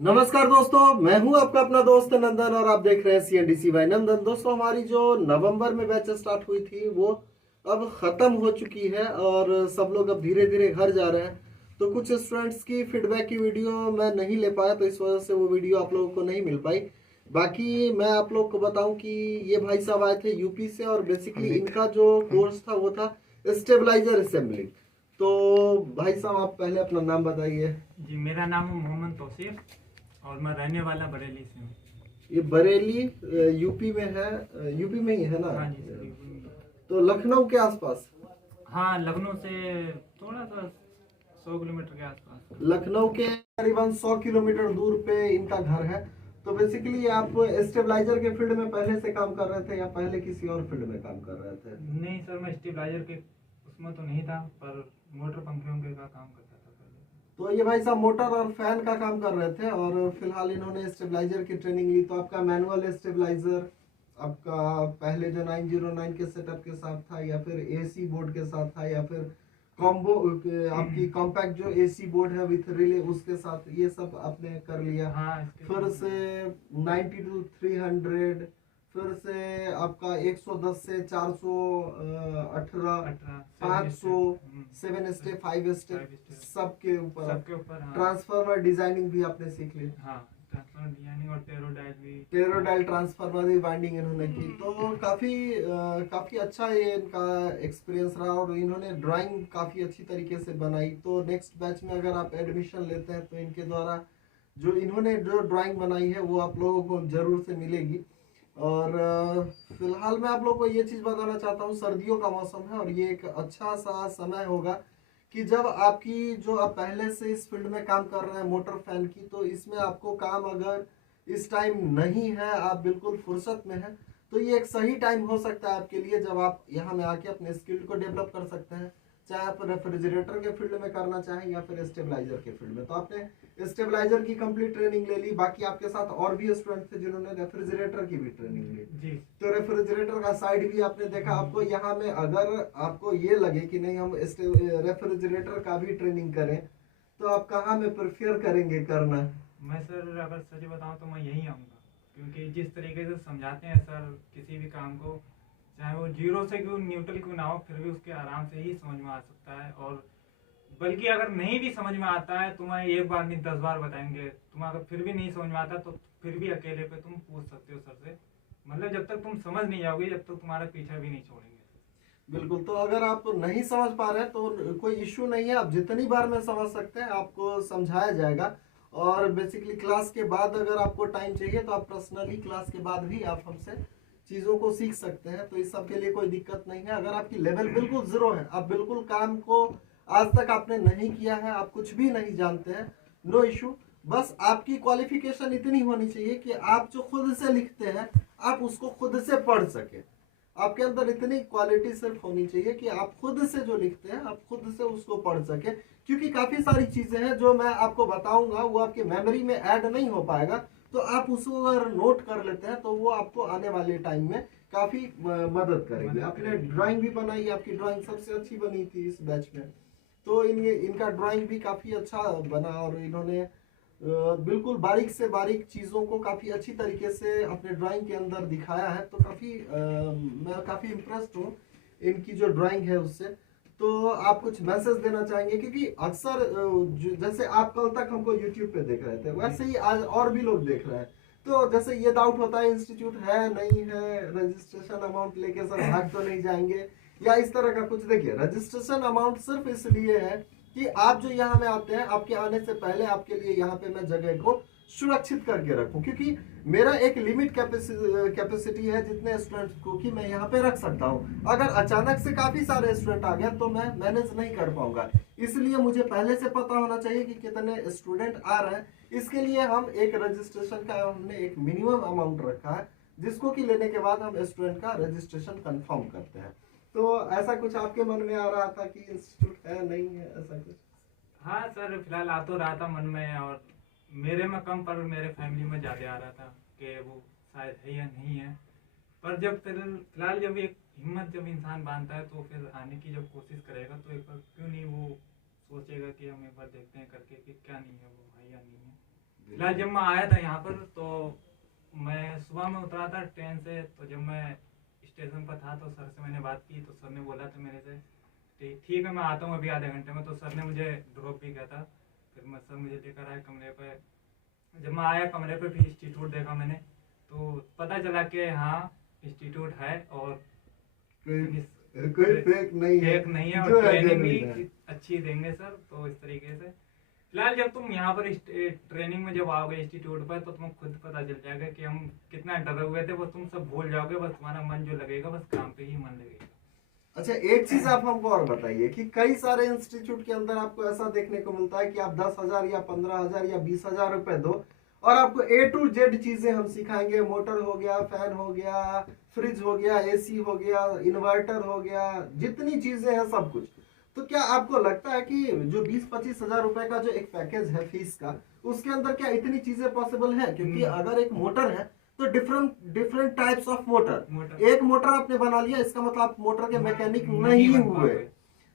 नमस्कार दोस्तों, मैं हूं आपका अपना दोस्त नंदन और आप देख रहे हैं CNDC बाय नंदन। दोस्तों, हमारी जो नवंबर में बैच स्टार्ट हुई थी वो अब खत्म हो चुकी है और सब लोग अब धीरे धीरे घर जा रहे हैं। तो कुछ स्टूडेंट्स की फीडबैक की वीडियो मैं नहीं ले पाया, तो इस वजह से वो वीडियो आप लोगों को नहीं मिल पाई। बाकी मैं आप लोग को बताऊं कि ये भाई साहब आए थे यूपी से और बेसिकली इनका जो कोर्स था वो था स्टेबलाइजर असेंबली। तो भाई साहब, आप पहले अपना नाम बताइए। जी, मेरा नाम है मोहम्मद तौसीफ और मैं रहने वाला बरेली से हूँ। ये बरेली यूपी में है, यूपी में ही है ना? हाँ जी सर, यूपी में। तो लखनऊ के आसपास? हाँ, लखनऊ से थोड़ा सा 100 किलोमीटर के आसपास। लखनऊ के करीबन 100 किलोमीटर दूर पे इनका घर है। तो बेसिकली आप स्टेबलाइजर के फील्ड में पहले से काम कर रहे थे या पहले किसी और फील्ड में काम कर रहे थे? नहीं सर, मैं स्टेबलाइजर के उसमें तो नहीं था, पर मोटर पंखियों के का काम करता था पहले। तो ये भाई साहब मोटर और फैन का काम कर रहे थे और फिलहाल इन्होंने स्टेबलाइजर की ट्रेनिंग ली। तो आपका मैनुअल स्टेबलाइजर आपका पहले जो 909 के सेटअप के साथ था या फिर AC बोर्ड के साथ था या फिर कॉम्बो आपकी कॉम्पैक्ट जो AC बोर्ड है विथ रिले उसके साथ, ये सब आपने कर लिया। हाँ, इसके फिर साथ से 90 to 300, फिर से आपका 110 से 418, 500, 7 स्टेप, 5 स्टेप, सबके ऊपर सबके ऊपर। हाँ, ट्रांसफार्मर डिजाइनिंग भी आपने सीख ली। हाँ, ट्रांसफर डिजाइनिंग और टेरोडाइल भी। टेरोडाइल ट्रांसफार्मर भी बाइंडिंग इन्होंने की। तो काफी अच्छा ये इनका एक्सपीरियंस रहा और इन्होंने ड्राइंग काफी अच्छी तरीके से बनाई। तो नेक्स्ट बैच में अगर आप एडमिशन लेते हैं तो इनके द्वारा जो इन्होंने जो ड्राइंग बनाई है वो आप लोगों को जरूर से मिलेगी। और फिलहाल मैं आप लोगों को ये चीज बताना चाहता हूँ, सर्दियों का मौसम है और ये एक अच्छा सा समय होगा कि जब आपकी जो आप पहले से इस फील्ड में काम कर रहे हैं मोटर फैन की, तो इसमें आपको काम अगर इस टाइम नहीं है, आप बिल्कुल फुर्सत में हैं, तो ये एक सही टाइम हो सकता है आपके लिए जब आप यहाँ में आके अपने स्किल को डेवलप कर सकते हैं। चाहे आप रेफ्रिजरेटर के फील्ड में करना चाहें या फिर स्टेबलाइजर के फील्ड में। तो आपने स्टेबलाइजर की कंप्लीट ट्रेनिंग ले ली, बाकी आपके साथ और भी स्टूडेंट थे जिन्होंने रेफ्रिजरेटर की भी ट्रेनिंग ली। जी। तो रेफ्रिजरेटर का साइड भी आपने देखा। आपको यहाँ में अगर आपको ये लगे कि नहीं हम रेफ्रिजरेटर का भी ट्रेनिंग करें, तो आप कहाँ में प्रेफर करेंगे करना? मैं सर अगर सच बताऊं तो मैं यहीं आऊँगा, क्योंकि जिस तरीके से समझाते हैं सर किसी भी काम को, चाहे वो जीरो से क्यों न्यूट्रल क्यों ना हो, फिर भी उसके आराम से ही समझ में आ सकता है। और बल्कि अगर नहीं भी समझ में आता है, तुम्हें एक बार नहीं 10 बार बताएंगे, तुम अगर फिर भी नहीं समझ में आता तो फिर भी अकेले पे तुम पूछ सकते हो सर से। मतलब जब तक तुम समझ नहीं जाओगे, जब तक तुम्हारा पीछा भी नहीं छोड़ेंगे। बिल्कुल। तो अगर आप नहीं समझ पा रहे हैं तो कोई इश्यू नहीं है, आप जितनी बार में समझ सकते हैं, आपको समझाया जाएगा। और बेसिकली क्लास के बाद अगर आपको टाइम चाहिए तो आप पर्सनली क्लास के बाद भी आप हमसे चीज़ों को सीख सकते हैं। तो इस सब के लिए कोई दिक्कत नहीं है। अगर आपकी लेवल बिल्कुल जीरो है, आप बिल्कुल काम को आज तक आपने नहीं किया है, आप कुछ भी नहीं जानते हैं, नो इशू। बस आपकी क्वालिफिकेशन इतनी होनी चाहिए कि आप जो खुद से लिखते हैं आप उसको खुद से पढ़ सके। आपके अंदर इतनी क्वालिटी सिर्फ होनी चाहिए कि आप खुद से जो लिखते हैं आप खुद से उसको पढ़ सके। क्योंकि काफी सारी चीजें हैं जो मैं आपको बताऊंगा वो आपके मेमोरी में ऐड नहीं हो पाएगा। तो आप उसको अगर नोट कर लेते हैं तो वो आपको आने वाले टाइम में काफी मदद करेगी। आपने ड्राइंग भी बनाई, आपकी ड्राइंग सबसे अच्छी बनी थी इस बैच में। तो इनका ड्राइंग भी काफी अच्छा बना और इन्होंने बिल्कुल बारीक से बारीक चीज़ों को काफ़ी अच्छी तरीके से अपने ड्राइंग के अंदर दिखाया है। तो मैं काफ़ी इम्प्रेस्ड हूँ इनकी जो ड्राइंग है उससे। तो आप कुछ मैसेज देना चाहेंगे? क्योंकि अक्सर जैसे आप कल तक हमको यूट्यूब पे देख रहे थे, वैसे ही आज और भी लोग देख रहे हैं। तो जैसे ये डाउट होता है इंस्टीट्यूट है नहीं है, रजिस्ट्रेशन अमाउंट लेके सर भाग तो नहीं जाएंगे या इस तरह का कुछ। देखिए, रजिस्ट्रेशन अमाउंट सिर्फ इसलिए है कि आप जो यहाँ में आते हैं, आपके आने से पहले आपके लिए यहाँ पे मैं जगह को सुरक्षित करके रखूं। क्योंकि मेरा एक लिमिट कैपेसिटी है जितने स्टूडेंट्स को कि मैं यहाँ पे रख सकता हूँ। अगर अचानक से काफी सारे स्टूडेंट आ गए तो मैं मैनेज नहीं कर पाऊंगा। इसलिए मुझे पहले से पता होना चाहिए कि कितने स्टूडेंट आ रहे हैं। इसके लिए हम एक रजिस्ट्रेशन का हमने एक मिनिमम अमाउंट रखा है जिसको कि लेने के बाद हम स्टूडेंट का रजिस्ट्रेशन कंफर्म करते हैं। तो ऐसा कुछ आपके मन में आ रहा था कि इंस्टीट्यूट है नहीं है, ऐसा कुछ? हाँ सर, फिलहाल आ तो रहा था मन में, और मेरे में कम पर मेरे फैमिली में ज़्यादा आ रहा था कि वो शायद है या नहीं है। पर जब फिलहाल जब एक हिम्मत जब इंसान बांधता है तो फिर आने की जब कोशिश करेगा तो एक बार क्यों नहीं वो सोचेगा कि हम एक बार देखते हैं करके कि क्या नहीं है वो है या नहीं है। फिलहाल जब मैं आया था यहाँ पर तो मैं सुबह में उतरा था ट्रेन से, तो जब मैं स्टेशन पर था तो सर से मैंने बात की, तो सर ने बोला था मेरे से ठीक है मैं आता हूँ अभी आधे घंटे में। तो सर ने मुझे ड्रॉप भी किया था। फिर मैं सर मुझे लेकर आए कमरे पे। जब मैं आया कमरे पे फिर इंस्टीट्यूट देखा मैंने, तो पता चला कि हाँ इंस्टीट्यूट है और कोई फेक नहीं है, फेक नहीं है, जो और है ट्रेनिंग genuine है। भी अच्छी देंगे सर। तो इस तरीके से फिलहाल जब तुम यहाँ पर ट्रेनिंग में जब आओगे इंस्टीट्यूट पर, तो तुम्हें खुद पता चल जाएगा कि हम कितना डरे हुए थे, वो तुम सब भूल जाओगे। बस तुम्हारा मन जो लगेगा बस काम पे ही मन लगेगा। अच्छा, एक चीज आप हमको और बताइए कि कई सारे इंस्टीट्यूट के अंदर आपको ऐसा देखने को मिलता है कि आप 10,000 या 15,000 या 20,000 रुपए दो और आपको A to Z चीजें हम सिखाएंगे। मोटर हो गया, फैन हो गया, फ्रिज हो गया, AC हो गया, इन्वर्टर हो गया, जितनी चीजें हैं सब कुछ। तो क्या आपको लगता है कि जो 20-25 हजार रुपए का जो एक पैकेज है फीस का, उसके अंदर क्या इतनी चीजें पॉसिबल है? क्योंकि अगर एक मोटर है तो different different types of motor. एक मोटर आपने बना लिया, इसका मतलब आप मोटर के मैकेनिक नहीं बन हुए। पाओगे।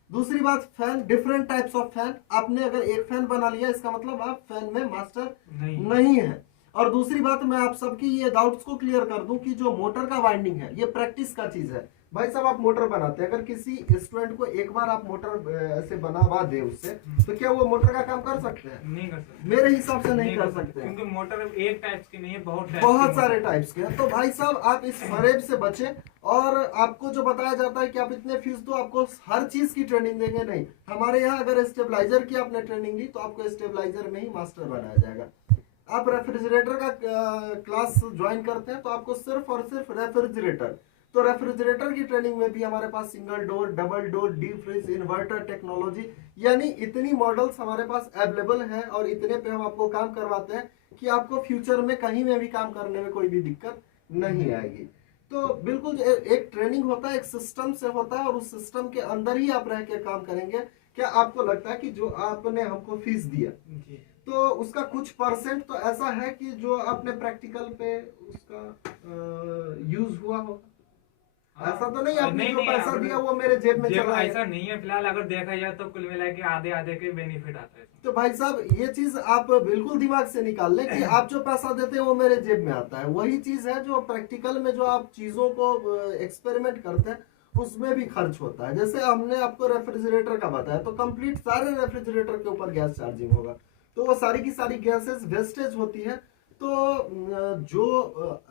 दूसरी बात, fan, different types of fan. आपने अगर एक फैन बना लिया, इसका मतलब आप फैन में मास्टर नहीं है। और दूसरी बात, मैं आप सबकी ये डाउट्स को क्लियर कर दूं कि जो मोटर का वाइंडिंग है ये प्रैक्टिस का चीज है। भाई साहब, आप मोटर बनाते हैं, अगर किसी स्टूडेंट को एक बार आप मोटर ऐसे बनवा दे उससे, तो क्या वो मोटर का काम कर सकते हैं? नहीं कर सकते, मेरे हिसाब से नहीं कर सकते, क्योंकि मोटर एक टाइप्स की नहीं है, बहुत सारे टाइप्स के हैं। तो भाई साहब, आप इस फरेब से बचें। और आपको जो बताया जाता है कि आप इतने फीस दो, आपको हर चीज की ट्रेनिंग देंगे, नहीं। हमारे यहाँ अगर स्टेबलाइजर की आपने ट्रेनिंग ली तो आपको स्टेबलाइजर में ही मास्टर बनाया जाएगा। आप रेफ्रिजरेटर का क्लास ज्वाइन करते हैं तो आपको सिर्फ और सिर्फ रेफ्रिजरेटर, तो रेफ्रिजरेटर की ट्रेनिंग में भी हमारे पास single door, double door, deep freeze, inverter technology, यानी इतनी मॉडल्स हमारे पास अवेलेबल हैं और इतने पे हम आपको काम करवाते हैं कि आपको फ्यूचर में कहीं में भी काम करने में कोई भी दिक्कत नहीं आएगी। तो बिल्कुल एक ट्रेनिंग होता है, एक सिस्टम से होता है और उस सिस्टम के अंदर ही आप रह के काम करेंगे। क्या आपको लगता है कि जो आपने हमको फीस दिया तो उसका कुछ परसेंट तो ऐसा है कि जो आपने प्रैक्टिकल पे उसका यूज हुआ होगा? ऐसा तो नहीं आपने जो पैसा दिया वो मेरे जेब में चला ऐसा नहीं है। फिलहाल अगर देखा जाए तो कुल मिला के आधे आधे के बेनिफिट आता है। तो भाई साहब, ये चीज आप बिल्कुल दिमाग से निकाल लें कि आप जो पैसा देते हैं वो मेरे जेब में आता है। वही चीज है जो प्रैक्टिकल में जो आप चीजों को एक्सपेरिमेंट करते हैं उसमें भी खर्च होता है। जैसे हमने आपको रेफ्रिजरेटर का बताया, तो कंप्लीट सारे रेफ्रिजरेटर के ऊपर गैस चार्जिंग होगा, तो वो सारी की सारी गैसेस वेस्टेज होती है। तो जो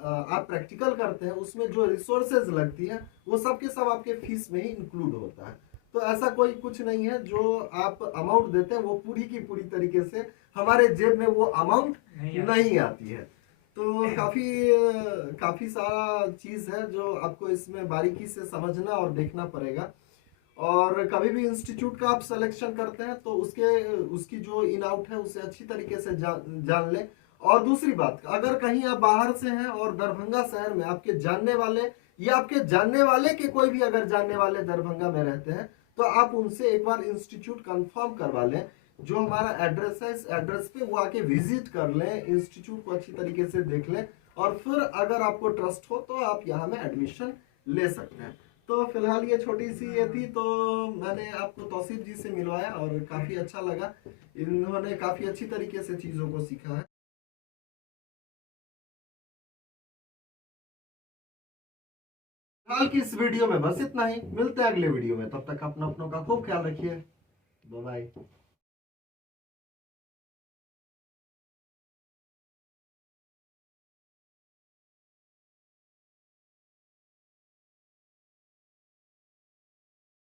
आप प्रैक्टिकल करते हैं उसमें जो रिसोर्सेज लगती है वो सब के सब आपके फीस में ही इंक्लूड होता है। तो ऐसा कोई कुछ नहीं है, जो आप अमाउंट देते हैं वो पूरी की पूरी तरीके से हमारे जेब में वो अमाउंट नहीं आती है। तो काफी सारा चीज है जो आपको इसमें बारीकी से समझना और देखना पड़ेगा। और कभी भी इंस्टीट्यूट का आप सिलेक्शन करते हैं तो उसकी जो इन आउट है उसे अच्छी तरीके से जान लें। और दूसरी बात, अगर कहीं आप बाहर से हैं और दरभंगा शहर में आपके जानने वाले या आपके जानने वाले के कोई भी अगर जानने वाले दरभंगा में रहते हैं, तो आप उनसे एक बार इंस्टीट्यूट कंफर्म करवा लें। जो हमारा एड्रेस है, इस एड्रेस पे वो आके विजिट कर लें, इंस्टीट्यूट को अच्छी तरीके से देख लें और फिर अगर आपको ट्रस्ट हो तो आप यहाँ में एडमिशन ले सकते हैं। तो फिलहाल ये छोटी सी ये थी, तो मैंने आपको तौसीफ जी से मिलवाया और काफी अच्छा लगा। इन्होंने काफी अच्छी तरीके से चीजों को सीखा है। फिलहाल की इस वीडियो में बस इतना ही, मिलते हैं अगले वीडियो में। तब तक अपनों का खूब ख्याल रखिए। Bye bye.